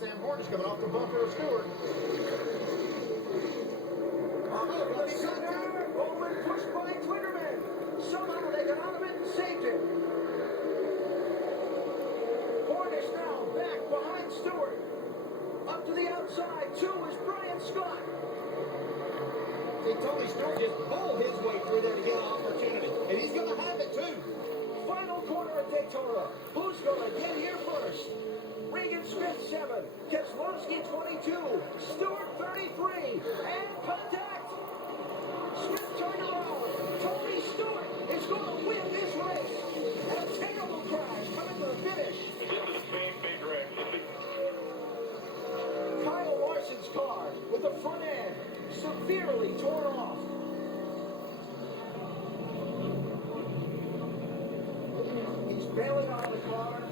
Sam Horn is coming off the bumper of Stewart. Bowman pushed by Twitterman. Somehow they got out of it and saved it. Horn is now back behind Stewart. Up to the outside, 2 is Brian Scott. See, Tony Stewart just bowled his way through there to get an opportunity, and he's going to have it too. Final corner at Daytona. Who's going to get here first? Regan Smith 7, Keselowski 22, Stewart 33, and contact. Smith turned around. Tony Stewart is going to win this race. And a terrible crash coming to the finish. This is a big wreck. Kyle Larson's car with the front end severely torn off. He's bailing out of the car.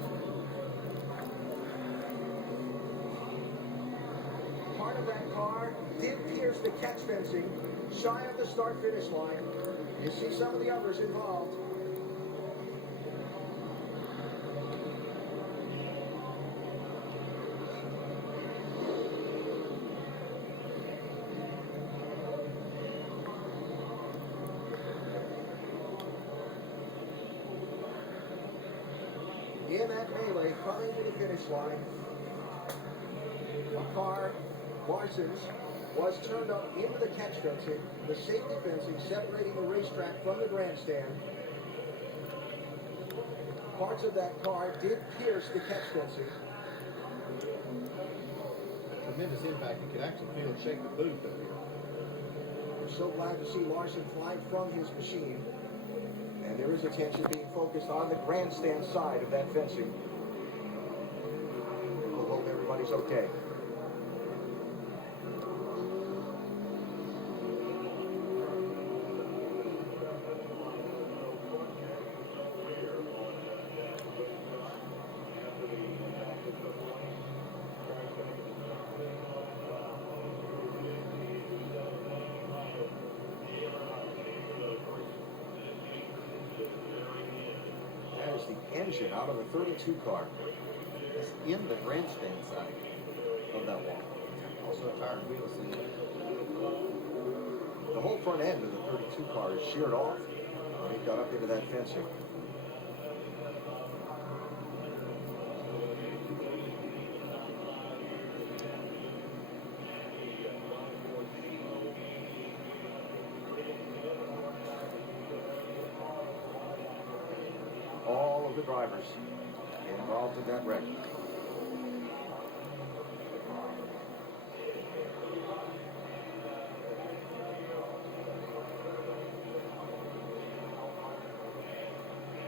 Part of that car did pierce the catch fencing shy of the start-finish line. You see some of the others involved. In that melee, coming to the finish line, a car, Larson's, was turned up into the catch fencing, the safety fencing separating the racetrack from the grandstand. Parts of that car did pierce the catch fencing. Tremendous impact. You could actually feel it shake the booth up here. We're so glad to see Larson fly from his machine. And there is attention being focused on the grandstand side of that fencing. We'll hope everybody's okay. Engine out of the 32 car. It's in the grandstand side of that wall. Also a tire and wheel seat. The whole front end of the 32 car is sheared off when he got up into that fencing. All of the drivers involved in that wreck.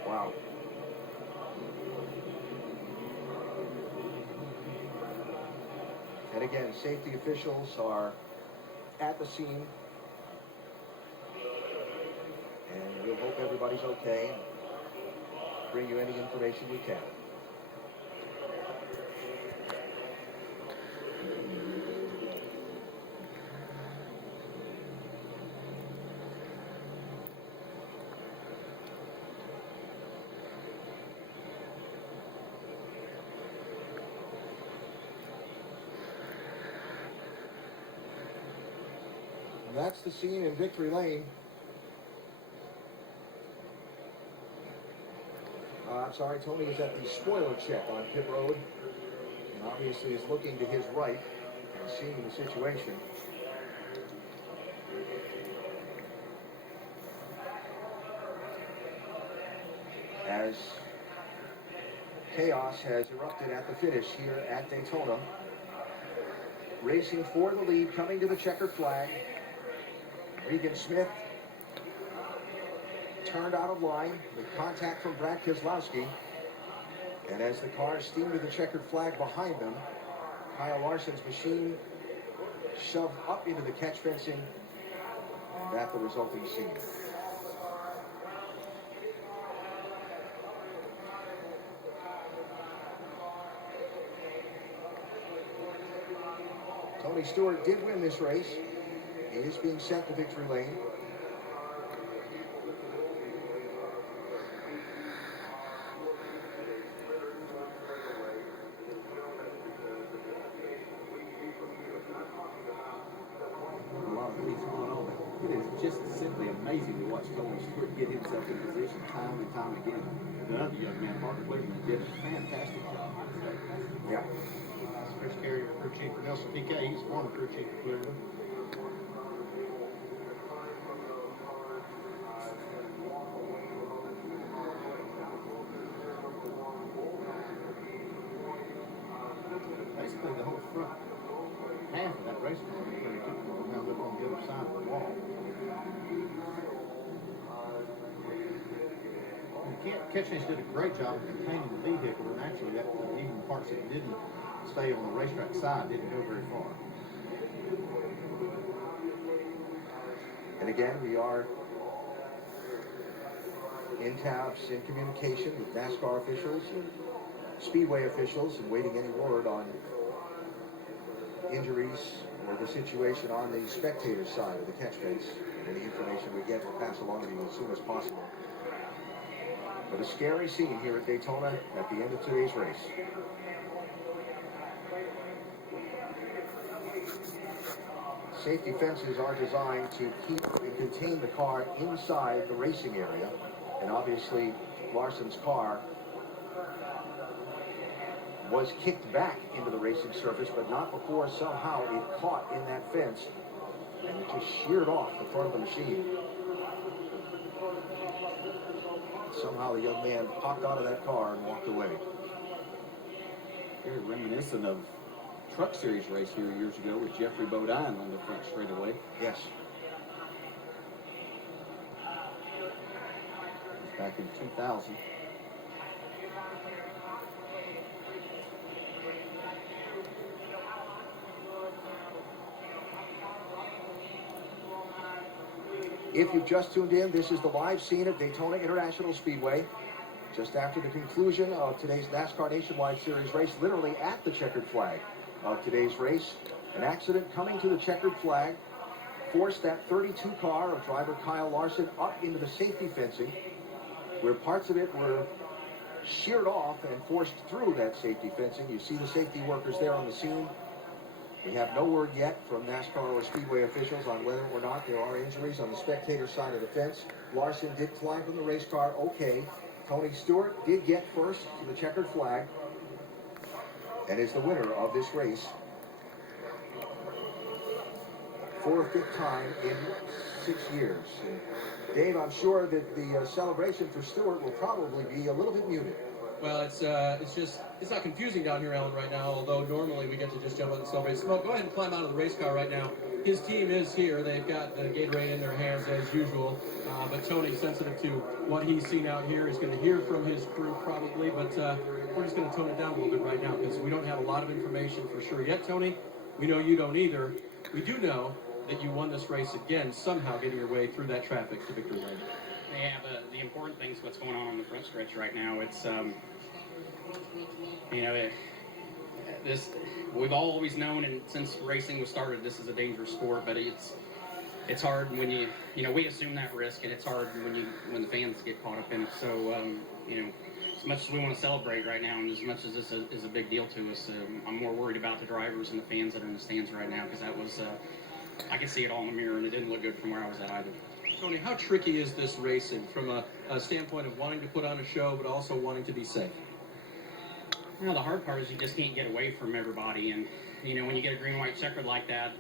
Wow. And again, safety officials are at the scene. And we'll hope everybody's okay. Bring you any information we can. And that's the scene in Victory Lane. I'm sorry, Tony is at the spoiler check on pit road, and obviously is looking to his right and seeing the situation. As chaos has erupted at the finish here at Daytona. Racing for the lead, coming to the checkered flag. Regan Smith turned out of line with contact from Brad Keselowski. And as the cars steamed to the checkered flag behind them, Kyle Larson's machine shoved up into the catch fencing, and that the resulting scene. Tony Stewart did win this race. He is being sent to victory lane. simply amazing to watch Tony Stewart get himself in position time and time again. The other young man, Parker Whitman, did a fantastic job. Yeah. Chris Carrier, crew chief for Nelson PK. He's former crew chief for Clearville. Basically, the whole front half of that race car was pretty good. Now look on the other side of the wall. Catchfence did a great job of containing the vehicle, and actually, that even the parts that didn't stay on the racetrack side didn't go very far. And again, we are in tabs, in communication with NASCAR officials and Speedway officials, and waiting any word on injuries or the situation on the spectator side of the catch fence. And any information we get, we'll pass along to you as soon as possible. But a scary scene here at Daytona at the end of today's race. Safety fences are designed to keep and contain the car inside the racing area. And obviously, Larson's car was kicked back into the racing surface, but not before somehow it caught in that fence and it just sheared off the front of the machine. Somehow the young man popped out of that car and walked away. Very reminiscent of Truck Series race here years ago with Jeffrey Bodine on the front straightaway. Yes. It was back in 2000. If you've just tuned in, this is the live scene at Daytona International Speedway. Just after the conclusion of today's NASCAR Nationwide Series race, literally at the checkered flag of today's race, an accident coming to the checkered flag forced that 32 car of driver Kyle Larson up into the safety fencing, where parts of it were sheared off and forced through that safety fencing. You see the safety workers there on the scene. We have no word yet from NASCAR or Speedway officials on whether or not there are injuries on the spectator side of the fence. Larson did climb from the race car okay. Tony Stewart did get first to the checkered flag and is the winner of this race for a fifth time in 6 years. And Dave, I'm sure that the celebration for Stewart will probably be a little bit muted. Well, it's not confusing down here, Alan, right now, although normally we get to just jump on and celebrate. Smoke, go ahead and climb out of the race car right now. His team is here. They've got the Gatorade in their hands as usual, but Tony's sensitive to what he's seen out here. He's going to hear from his crew probably, but we're just going to tone it down a little bit right now because we don't have a lot of information for sure yet, Tony. We know you don't either. We do know that you won this race again, somehow getting your way through that traffic to victory lane. Yeah, the important thing is what's going on the front stretch right now. It's, you know, we've always known, and since racing was started, this is a dangerous sport, but it's hard when you know, we assume that risk, and it's hard when the fans get caught up in it. So, you know, as much as we want to celebrate right now, and as much as this is a big deal to us, I'm more worried about the drivers and the fans that are in the stands right now, because that was, I could see it all in the mirror, and it didn't look good from where I was at either. Tony, how tricky is this racing from a standpoint of wanting to put on a show, but also wanting to be safe? You know, the hard part is you just can't get away from everybody, and you know, when you get a green-white checkered like that,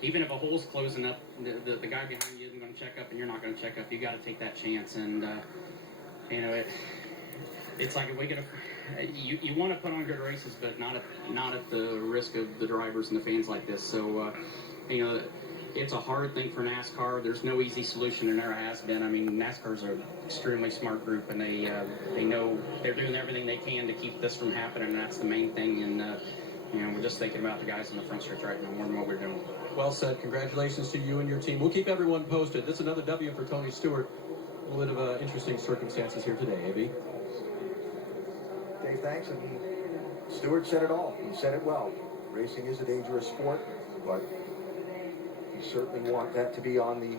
even if a hole's closing up, the guy behind you isn't going to check up, and you're not going to check up. You got to take that chance, and you know, it's like if we get you want to put on good races, but not at the risk of the drivers and the fans like this. So you know, it's a hard thing for NASCAR. There's no easy solution, and never has been. I mean, NASCAR's an extremely smart group, and they know they're doing everything they can to keep this from happening, and that's the main thing. And you know, we're just thinking about the guys in the front stretch right now more than what we're doing. Well said. Congratulations to you and your team. We'll keep everyone posted. This is another W for Tony Stewart. A little bit of interesting circumstances here today, AB. Dave, thanks. And Stewart said it all. He said it well. Racing is a dangerous sport, but you certainly want that to be on the